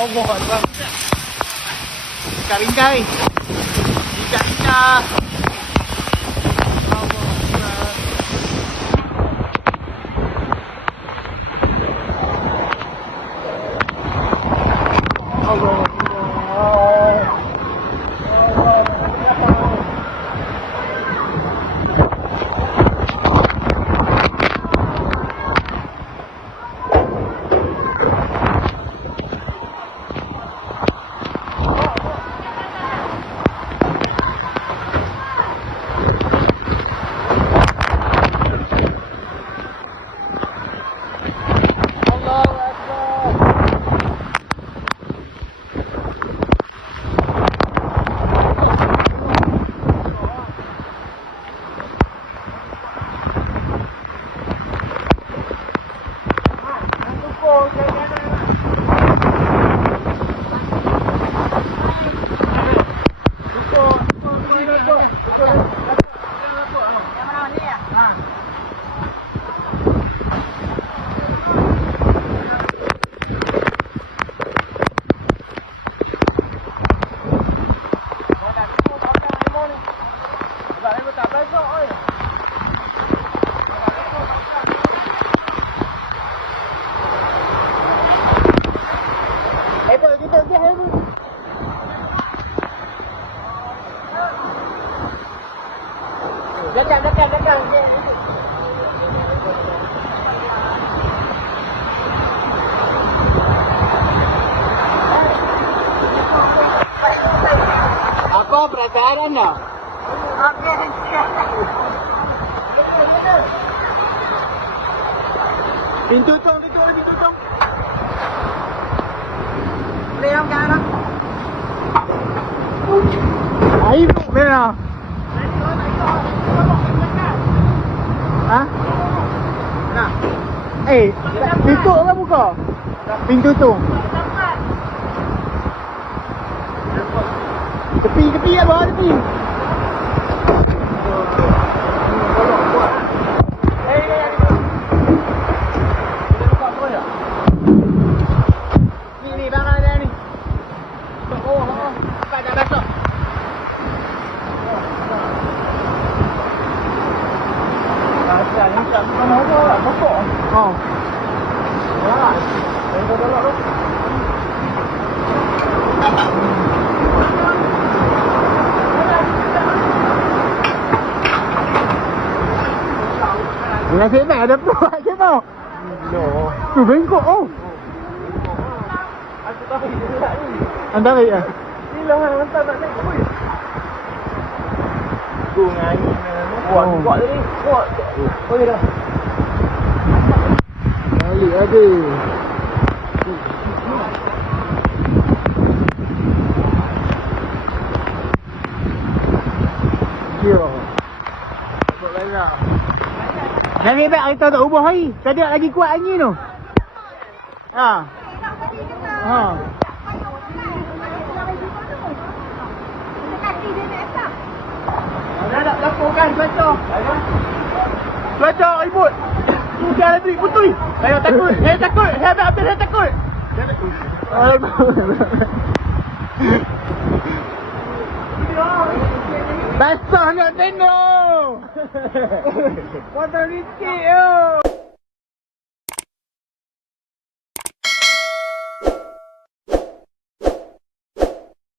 Allah Akbar. Ringkai. Ringkai. Dekat. Apa perasaan anda? Pintu tu. Leong ke arah. Air tu mana? Ha? Nah. Pintu apa buka? Pintu tu. Tepi ya bawah tepi. Ni barang dia ni. Oh. Dah masuk. Oh. Nasib baik ada buat je tau. Tu bengkok oh. Aku tarik je lah ni. Anda tarik lah? Ni lah hantar nak naik oi. Tu angin kuat tadi. Kuat. Oi dah. Balik ada. Yo. Buat banyak. Nasib baik kita tak ubah hari. Tadi lagi kuat angin tu. Ha. Nak laporkan cuaca. Cuaca ribut. Bukan ada putui. Saya takut. Saya takut. Basah nak tengok. Water risik yo.